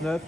19.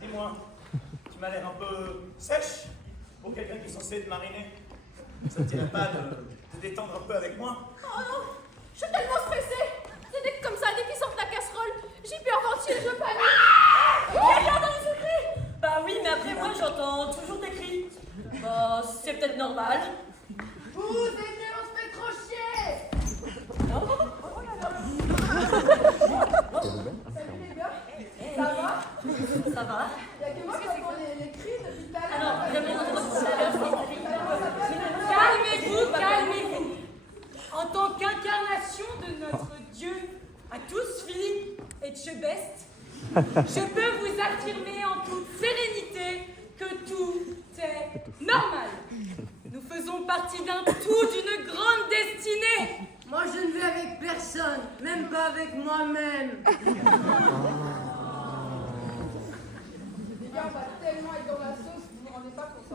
Dis-moi, tu m'as l'air un peu sèche pour quelqu'un qui est censé être mariné. Ça ne t'irait pas de te détendre un peu avec moi? Oh non, je suis tellement stressée. C'est dès que comme ça, dès qu'ils sortent la casserole, j'hyperventile, je panique. Quelqu'un dans le secret? Bah oui, mais après moi j'entends toujours des cris. Bah c'est peut-être normal. Vous étiez, on se fait trop chier. Salut les gars, ça va? Ça va? Y'a que moi qui entends les cris depuis tout à l'heure. Alors, vraiment, tout à l'heure, Calmez-vous, calmez-vous. En tant qu'incarnation de notre Dieu à tous, Philippe et Tchebest, je peux vous affirmer en toute sérénité que tout est normal. Nous faisons partie d'un tout, d'une grande destinée. Moi, je ne vais avec personne, même pas avec moi-même. Les gars, on va tellement être dans la sauce, vous vous rendez pas compte.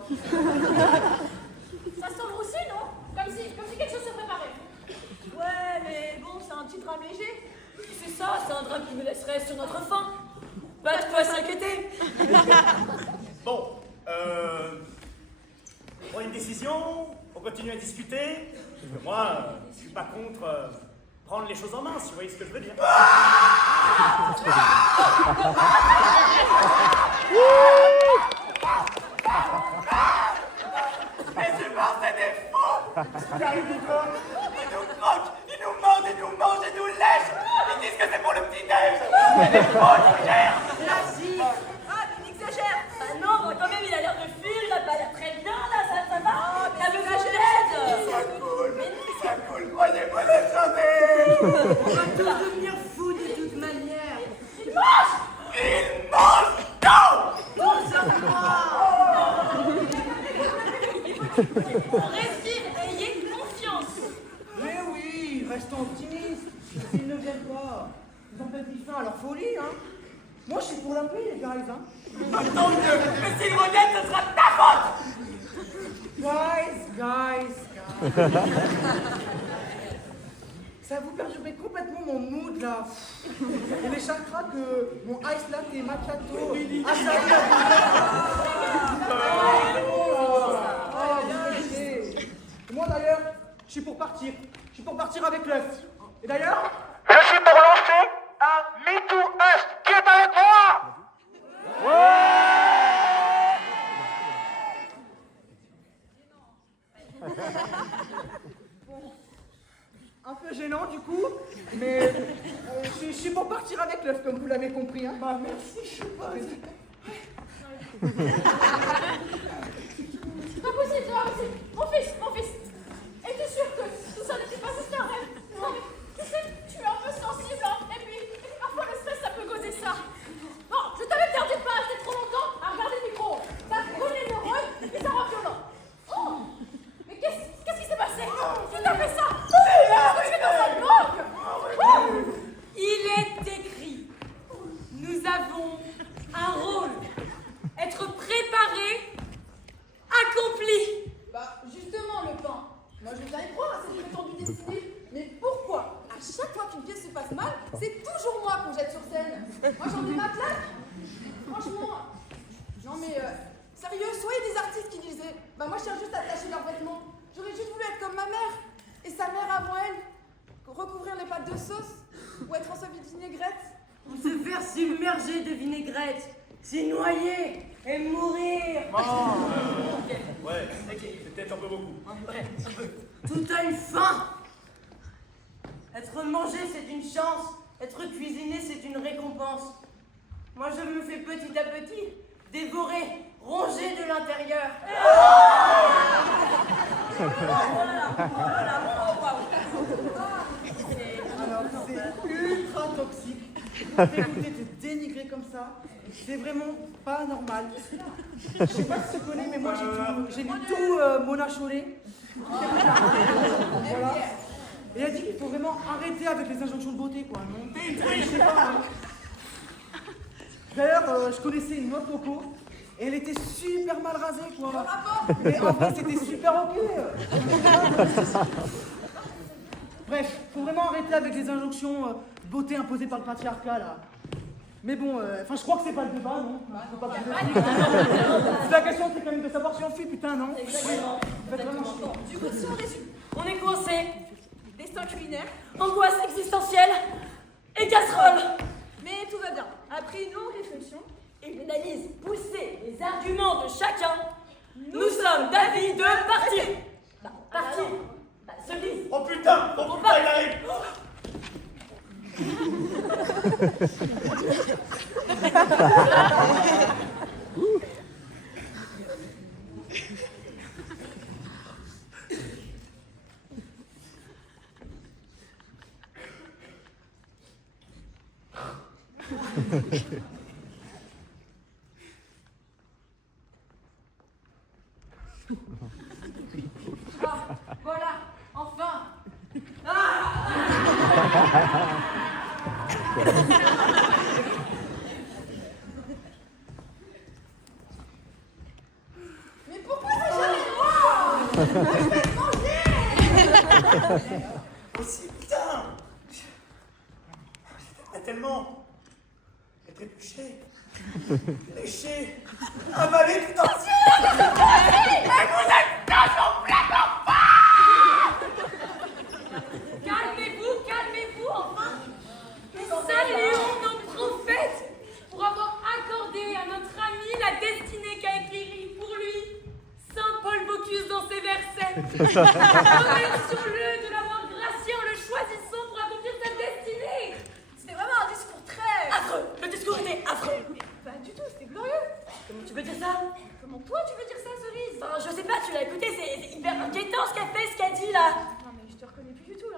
Ça semble aussi, non? Comme si quelque chose se préparait. Ouais, mais bon, c'est un petit drame léger. C'est ça, c'est un drame qui me laisserait sur notre faim. Pas de quoi s'inquiéter. Bon, on prend une décision, on continue à discuter. Parce que moi, je suis pas contre prendre les choses en main, si vous voyez ce que je veux dire. Mais c'est pas, c'est des faux! Calmez-toi! Ils nous croquent, ils nous mordent, ils nous mangent, ils nous lèchent! Ils disent que c'est pour le petit-déj! C'est des faux, ils gèrent! Classique. Ah, tu exagères. Ah non, bon, quand même, il a l'air de fuir, il a pas l'air très bien, là, ça va. T'as besoin d'aide. Ça coule, croyez-moi, c'est jamais! On va tous devenir fous de toute manière. Ils mangent tout! Tous à moi. Respire, ayez confiance. Mais oui, restons optimistes. S'ils ne viennent pas, ils ont peut-être mis fin à leur folie, hein. Moi, je suis pour la paix, les guys, hein. Tant mieux! Mais s'ils reviennent, ce sera de ta faute! Guys. Ça vous perturbait complètement mon mood, là. Et les chakras que mon ice latte et macchiato assaillit moi, d'ailleurs, je suis pour partir. Je suis pour partir avec l'œuf. Et d'ailleurs, Je suis pour lancer un MeToo Us. Qui est avec moi? un peu gênant du coup, mais je suis pour partir avec l'œuf, comme vous l'avez compris. Hein. Bah merci, je suis pas. C'est pas possible, toi aussi. Mon fils. Es-tu sûr que tout ça n'était pas juste un rêve? Non, mais tu sais, tu es un peu sensible, hein. Et puis parfois le stress, ça peut causer ça. Bon, je t'avais de pas rester trop longtemps à regarder le micro. Ça brûle les neurones et puis ça rend violent. Oh, mais qu'est-ce qui s'est passé? Tu t'as fait ça? Est-ce que tu es dans un banque? Il est écrit, nous avons un rôle, être préparé, accompli. Bah, justement, le pain. Moi, je viens y croire à cette prétendue destinée. Mais pourquoi, à chaque fois qu'une pièce se passe mal, c'est toujours moi qu'on jette sur scène? Moi, j'en ai ma claque. Franchement. Non, mais sérieux, soyez des artistes qui disaient bah, moi, je tiens juste à attacher leurs vêtements. J'aurais juste voulu être comme ma mère. Et sa mère avant elle, recouvrir les pâtes de sauce ou être ensevelie de vinaigrette. Ou se faire submerger de vinaigrette, s'y noyer et mourir. Ouais, c'est peut-être un peu beaucoup. Tout a une fin. Être mangé, c'est une chance. Être cuisiné, c'est une récompense. Moi, je me fais petit à petit dévorer, ronger de l'intérieur. Alors, c'est ultra toxique. T'écouter te dénigrer comme ça, c'est vraiment pas normal. Je sais pas si tu connais, mais moi j'ai lu tout Mona Chollet. Voilà. Et elle dit qu'il faut vraiment arrêter avec les injonctions de beauté, quoi. Non, je sais pas. Hein. D'ailleurs, je connaissais une autre Coco, et elle était super mal rasée, quoi. Mais en vrai, c'était super ok. Bref, faut vraiment arrêter avec les injonctions beauté imposées par le patriarcat, là. Mais bon, je crois que c'est pas le débat, non? Faut pas que la question, c'est quand même de savoir si on fuit, putain, non? Exactement. Du coup, si on résume, On est coincé. destin culinaire, Angoisse existentielle et casserole. mais tout va bien. Après une longue réflexion, Et une analyse poussée des arguments de chacun, nous sommes d'avis de partir. Partir. Cerise. Oh putain, il arrive. Voilà, enfin. Mais pourquoi c'est jamais moi? Je vais te manger. Aussi, putain. J'aimerais tellement être épluché, léché, avalé tout entier. Et vous êtes dans mon plateau. Calmez-vous, enfin. Saluons nos prophètes pour avoir accordé à notre ami la destinée qu'a écrit pour lui Saint Paul Bocuse dans ses versets. Remercions-le de l'avoir gracié en le choisissant pour accomplir sa destinée. C'était vraiment un discours très... Affreux. Le discours était affreux. Pas du tout, c'était glorieux. Comment tu peux dire ça? Comment toi tu veux dire ça, Cerise? Enfin, je sais pas, tu l'as écouté, c'est hyper inquiétant ce qu'elle fait, ce qu'elle dit là. Non mais je te reconnais plus du tout là.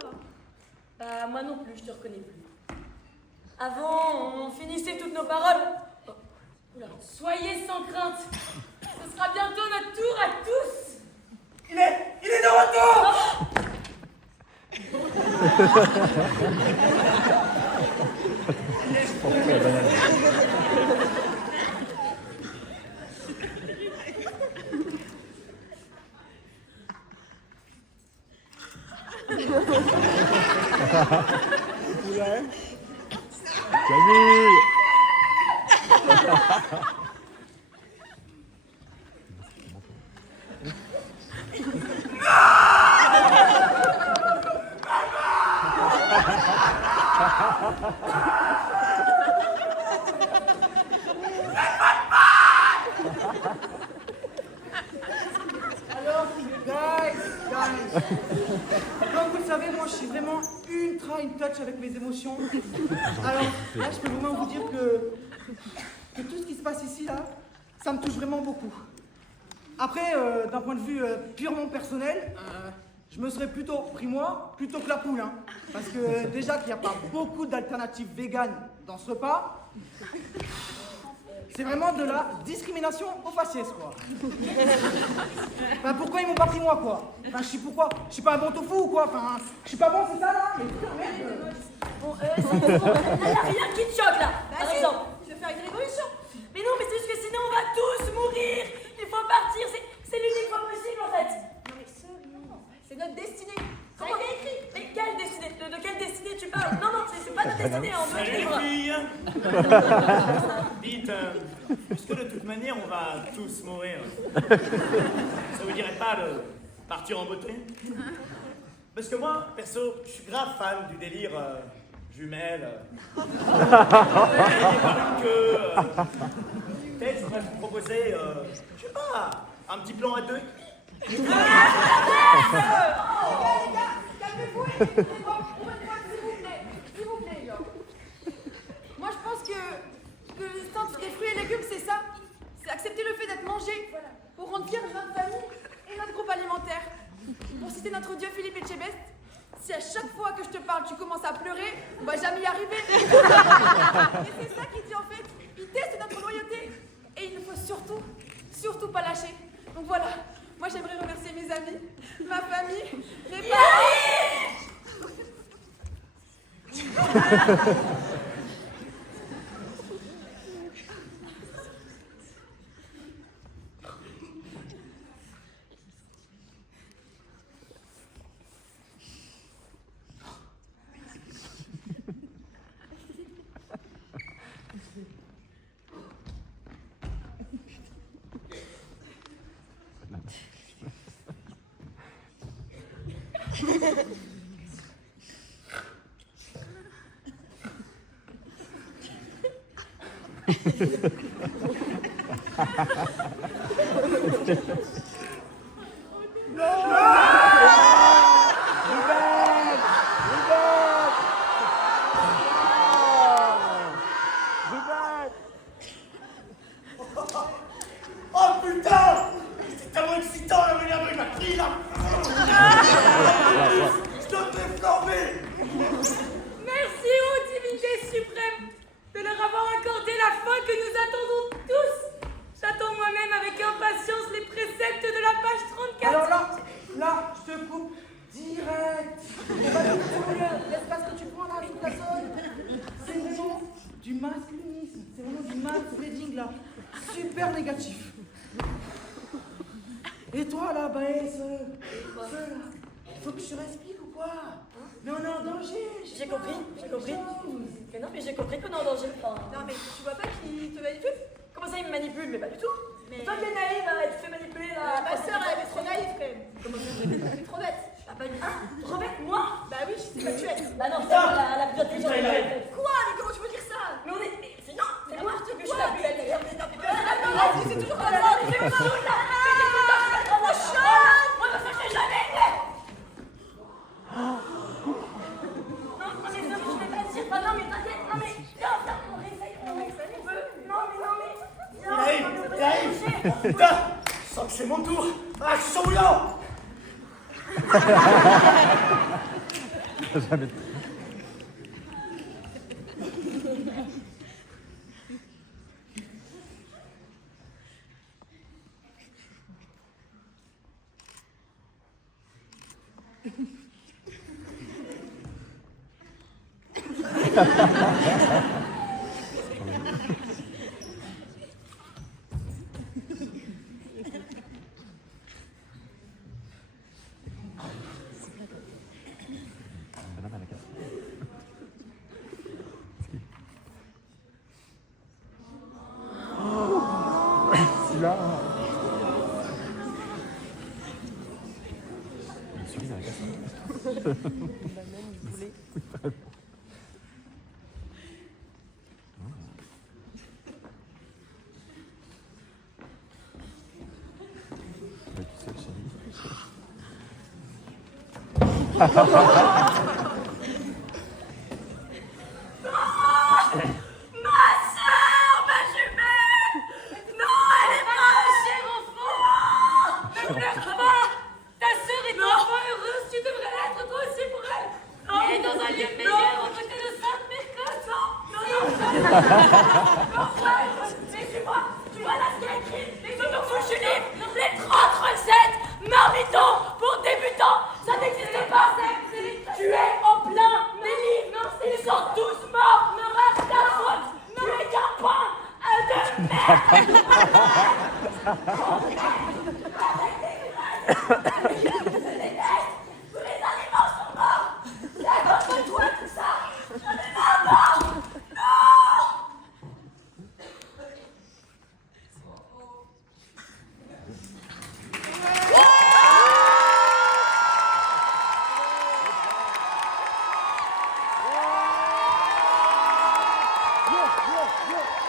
Bah, moi non plus, je te reconnais plus. Avant, on finissait toutes nos paroles. Oh, oula. Soyez sans crainte. Ce sera bientôt notre tour à tous. Il est de retour. Alors, guys, comme vous le savez, moi je suis vraiment ultra in touch avec mes émotions. Alors, là, je peux vraiment vous dire que tout ce qui se passe ici, là, ça me touche vraiment beaucoup. Après, d'un point de vue purement personnel, je me serais plutôt pris moi, plutôt que la poule. Hein, parce que déjà qu'il n'y a pas beaucoup d'alternatives véganes dans ce repas, c'est vraiment de la discrimination au faciès, quoi. Enfin, pourquoi ils m'ont pas pris moi, quoi? Enfin, je suis pourquoi? Je suis pas un bon tofu ou quoi? Enfin, je suis pas bon, c'est ça, là? Mais putain, merde. Bon, c'est bon, là, y a rien qui te choque là, par exemple. Tu veux faire une révolution? Mais non, mais c'est juste que sinon on va tous mourir. Il faut partir, c'est l'unique fois possible en fait. Non mais Cerise, c'est notre destinée. Ça a Comment? été écrit. Mais quelle destinée? De quelle destinée tu parles? Non, c'est pas notre destinée, en deux Salut les livres. filles. Dites, est-ce que de toute manière on va tous mourir? Ça vous dirait pas de partir en beauté? Parce que moi, perso, je suis grave fan du délire jumelle. Peut-être, je pourrais vous proposer, je sais pas, un petit plan à deux. Les gars, calmez-vous et écoutez-moi, s'il vous plaît, genre. Moi, je pense que le stand des fruits et légumes, c'est ça. C'est accepter le fait d'être mangé pour rendre fiers notre famille et notre groupe alimentaire. Pour citer notre dieu Philippe Etchebest, si à chaque fois que je te parle, tu commences à pleurer, on va jamais y arriver. Et c'est ça qu'il dit en fait. Il teste notre loyauté. Et il ne faut surtout pas lâcher. Donc voilà, moi j'aimerais remercier mes amis, ma famille, mes parents. Oh putain! C'est tellement excitant la manière dont il m'a pris là! Je dois te flamber! Merci ô divinité suprême de leur avoir accordé la fin que nous attendons tous. J'attends moi-même avec impatience les préceptes de la page 34. Alors là, je te coupe direct. On va te trouver l'espace que tu prends là, toute la zone. C'est vraiment du masculinisme. C'est vraiment du manspreading là. Super négatif. Et toi là, Baës, là, faut que je te explique ou quoi? Mais on est en danger. J'ai compris. Mais non, mais j'ai compris qu'on est en danger. Enfin, Non mais tu vois pas qu'il te manipule? comment ça, il me manipule? Mais pas du tout. Mais- Toi, t'es naïve, là, tu te fais manipuler, là. Ma soeur, elle est trop naïve quand même. Comment ça, Elle est trop bête. Ah, pas du tout. Rebête, moi? Bah oui, je sais pas que tu es. Bah non, c'est moi, la plus intelligente. Quoi? Mais comment tu peux dire ça? Mais on est. C'est non, c'est moi que je suis quoi? la plus intelligente. C'est toujours comme ça. C'est pas tout, là. C'est tout le temps, je vais prendre la chatte. Moi, parce que je l'ai jamais fait. Non, mais je vais pas dire. Ah non, mais t'inquiète. Non, mais viens, on essaye. On veut. Non, mais. Il arrive! Putain! Je sens que c'est mon tour! Ah, je suis sur bouillant! Jamais. Là. Il suffit d'un casse. Tu vois là ce qu'il y a écrit? Les autobus livres, les 30 recettes, marmitons pour débutants, ça n'existe pas. Tu es en plein délire. Ils sont tous morts. Me reste ta faute. Tu es qu'un pain de merde. Tous les aliments sont morts. C'est à cause de toi tout ça. J'en ai marre. yeah, yeah.